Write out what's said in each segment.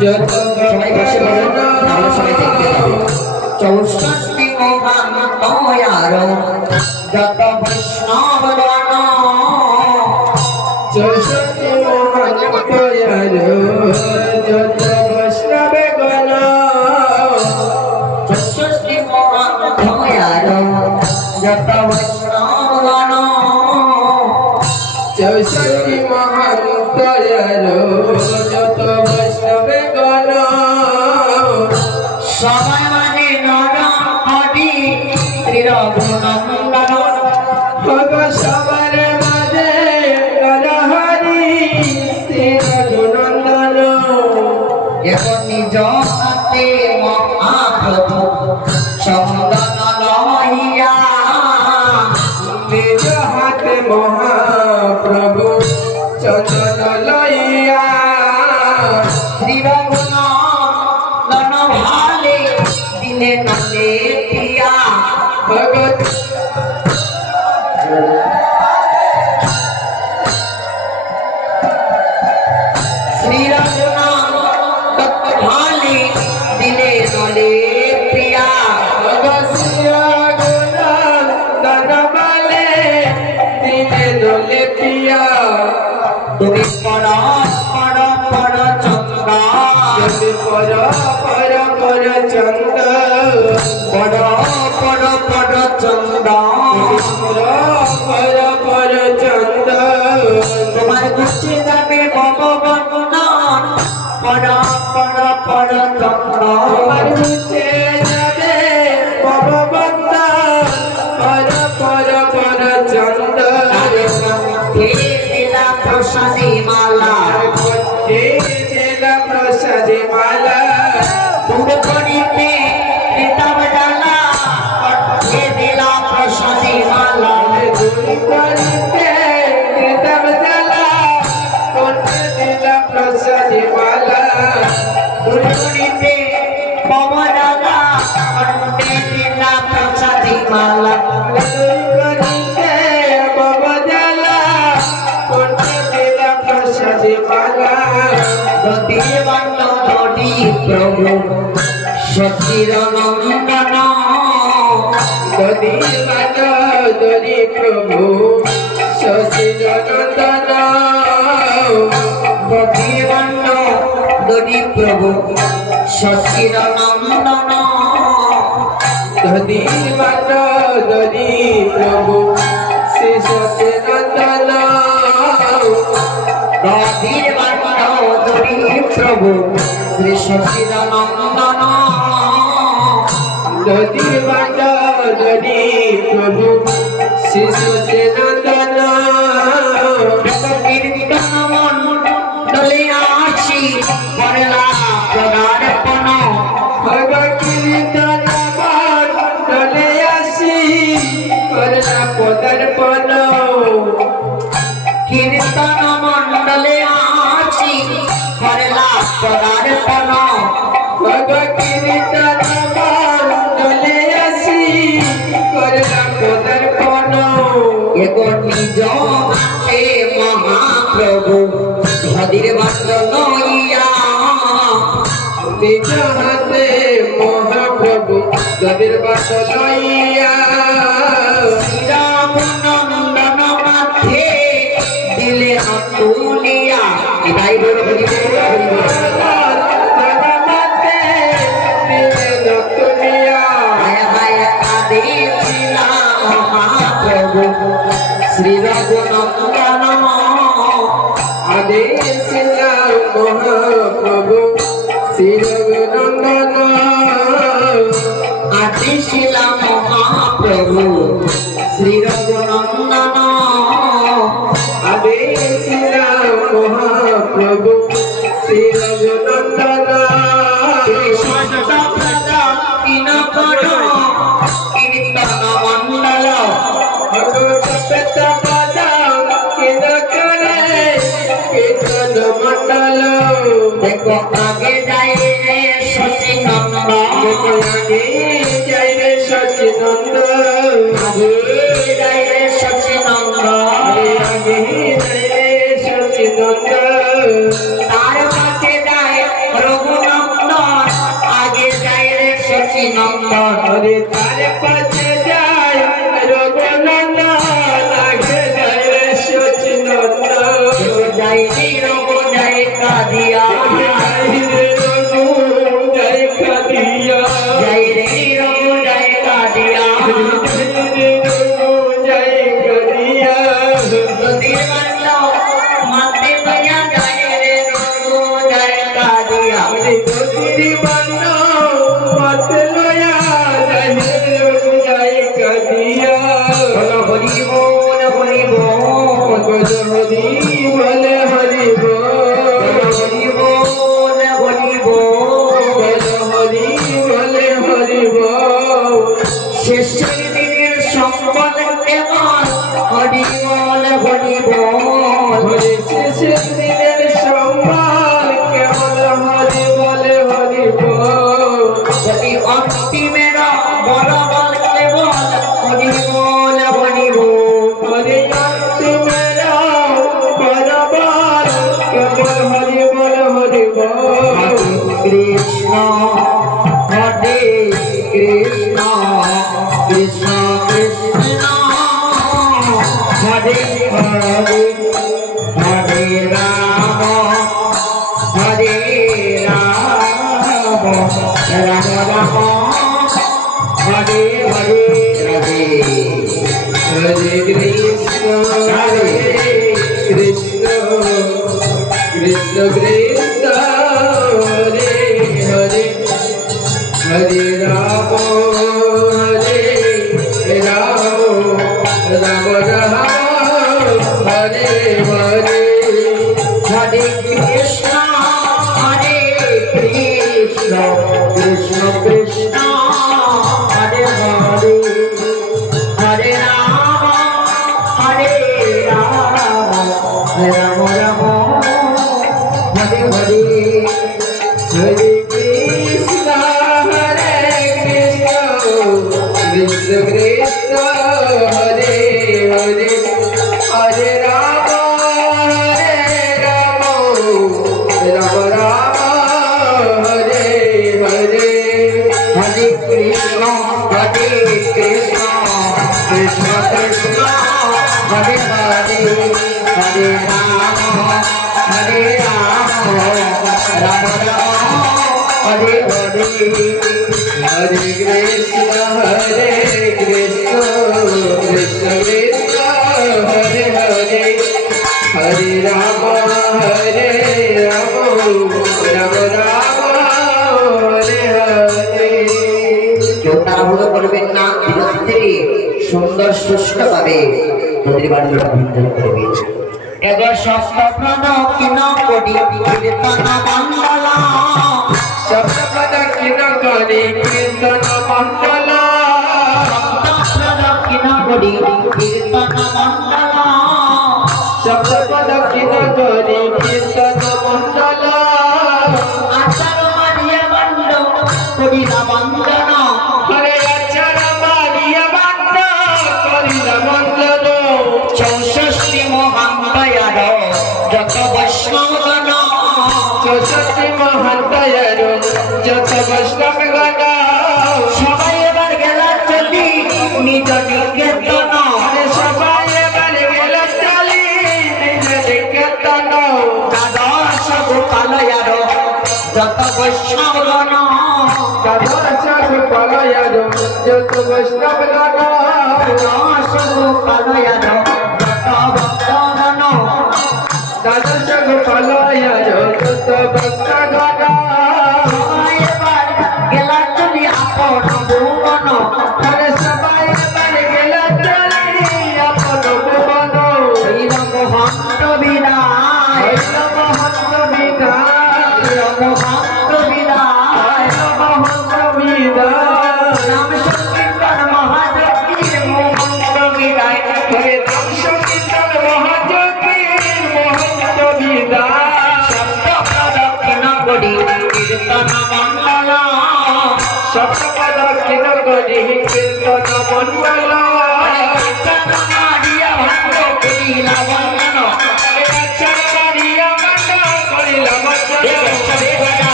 যত সবাই বসে বলুন তাহলে সবাই দেখতে পাবে। 64 মহান দয়ার যত বৈষ্ণব গণ 64 মহান দয়ার যত বৈষ্ণব গণ 64 মহান দয়ার যত বৈষ্ণব গণ 64 মহান দয়ার যত বৈষ্ণব গণ সবাই মানে নর হরি শ্রী রঘুনন্দন ভগ সবার মাঝে নরহরি শ্রী রঘুনন্দন এখন নিজ হাতে মহাপ্রভু চন্দন লইয়া নিজ হাতে মহাপ্রভু চন্দন লইয়া শ্রী রঘুনন্দন ভালে দিলে নলে পিয়া ভগত শ্রী রঘুনন্দন ভালে দিলে নলে পিয়া ভগত শ্রী রঘুনন্দন বলে দিনে দোলে পিয়া তুমি পর পর পর চন্দ্র যদি পর পর পর চন্দ পর পর পর চন্দ্র পর পর পর চন্দ তোমার গুছে যাবে ভগবন্দন পর পর পর চন্দ্র আমার মুছে যাবে ভগবন্ত পর পর পর চন্দ দিলা প্রসাদী মালা কণ্ঠে দিলা প্রসাদে মালা দূর করিতে প্রীতম জালা কণ্ঠে দিলা প্রসাদী মালা দূর করিতে কৃতম জ্বালা কণ্ঠে দিলা প্রসাদে মালা দূর করিতে পব জালা কণ্ঠে দিলা প্রসাদী মালা দূর করিতে ভব জ্বালা কণ্ঠে দিলা প্রসাদে মালা যদি বন্ধ ধরি প্রভু সচির নন্দন যদি বাট ধরি প্রভু শশী জনন্দন যদি বন্ধ ধরি প্রভু সচির নন্দন যদি বাট ধরি প্রভু শ্রী শশী নন্দন গভীর বন্ধ ধরি প্রভু শ্রী সচির নন্দন যদি বাট ধরি প্রভু শ্রী শশী নন্দন কীর্তন মণ্ডলে আছি করলা পদার্পণ ভগ কীর্তন মণ্ডলে আসি করলা পদার্পণ কীর্তন মণ্ডলে আছি করলা পদার্পণ ভগ কীর্তন মণ্ডলে আসি করলা পদার্পণ এখন নিজ হাতে মহাপ্রভু ধীর বন্ধ লইয়া নিজ হাতে মহাপ্রভু গভীর বাট লইয়া শ্রীরাম নন্দন মাথে দিলে তুলিয়া এটাই বড় জগমাতে দিলেন তুলিয়া মহাপ্রভু শ্রী রঘুনন্দন আদেশ মহাপ্রভু শ্রী রঘুনন্দন আদেশিলা মহাপ্রভু শ্রী রঘুনন্দন আদেশ মহাপ্রভু শ্রী রঘুনন্দন কীর্তন মণ্ডল ভগবত পদ কিন করে কীর্তন মণ্ডল দেখো আগে যাই রে শশী নন্দ আগে যাই রে শশী নন্দ আগে যাই রে শশী নন্দ আগে যাই রে শশী নন্দ তার কাছে যায় রঘু হরে তার পাশে যায় রঘুনন্দন আগে যায় রে সচিনন্দন যাই রব যাই কাদিয়া যাই রে রঘু যাই কাদিয়া যাই রে রব যাই কাদিয়া নদীর বান্ধ মাতে পাইয়া যাই রে রব যাই কাদিয়া বলো হরি বল হরি বল বলো হরি বল হরি বল শেষের দিনের সম্পদ কেবল হরি বল হরি বল শেষের দিনের সম্মান কেবল হরি বলে হরি বল যদি অন্তিমের বড় বল কেবল হরি বল হরি বল হরি অন্তিমেরা বরাবর কেবল হরি বল হরি বল কৃষ্ণ হরে কৃষ্ণ কৃষ্ণ কৃষ্ণ হরে হরে হরে রাম হরে রাম রাম রাম হরে হরে হরে হরে কৃষ্ণ হরে কৃষ্ণ কৃষ্ণ কৃষ্ণ হরে হরে হরে রাম রাম রাম হরে হরে হরে কৃষ্ণ হরে কৃষ্ণ কৃষ্ণ কৃষ্ণ হরে হরে হরে রাম হরে রাম রাম রাম হরে হরে হরে কৃষ্ণ হরে কৃষ্ণ কৃষ্ণ কৃষ্ণ হরে হরে হরে রাম রাম রাম হরে হরে হরে কৃষ্ণ হরে কৃষ্ণ কৃষ্ণ কৃষ্ণ হরে হরে হরে রাম রাম রাম হরে হরে হরে কৃষ্ণ হরে কৃষ্ণ কৃষ্ণ কৃষ্ণ হরে হরে হরে রাম রাম রাম হরে হরে কেউ তাড়াহুড়ো করবেন না ধীরে সুন্দর সুষ্ঠ ভাবে নদীর বাড়িটা ভিন্ন করবে এবার সপ্তপ্রাণ কিন কোটি কীর্তন মণ্ডলা সপ্তপদ কিন করি কীর্তন মণ্ডল সপ্তপ্রাণ কিন কোটি কীর্তন মণ্ডলা সপ্তপদ কিন করি কীর্তন মণ্ডল আচার মারিয়া বন্দ করিলা বন্দন হরে আচার মারিয়া বন্দ করিলা বন্দন চৌষষ্ঠী মহান দয়ার যত বৈষ্ণবগণ চৌষট্টি মহান্তয়ের যত বৈষ্ণব গণ সবাই এবার গেলা চলি নিজ নিকেতন সবাই এবার গেল চলি নিজ নিকেতন দ্বাদশ গোপালয়ার যত বৈষ্ণবগণ দ্বাদশ গোপালয়ের যত বৈষ্ণব গণ দ্বাদশ গোপালয়ার যত ভক্তগণ দ্বাদশ গোপালয়ের যত ভক্তগণ সবাই এবার গেলা চলি আপন ভুবন হরে সবাই এবার গেল চলি আপন ভুবন হইল মহন্ত বিদায় মহন্ত বিদায় মহন্ত বিদায় মহন্ত বিদায় নাম সংকীর্তন মহাযজ্ঞের মহন্ত বিদায় হরে রাম সংকীর্তন মহাযোগীর মহন্ত বিদায় সপ্তপ্রদক্ষিণ করি কীর্তন মণ্ডল সপ্তপদ কিন করি কীর্তন মণ্ডল কীর্তন মারিয়া ভক্ত করিলা বন্দন আচার মারিয়া বন্দ করিলা বন্দন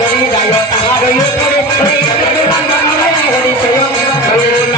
গড়ি যায় তাহার উপরে হরি বন্দন হরি রে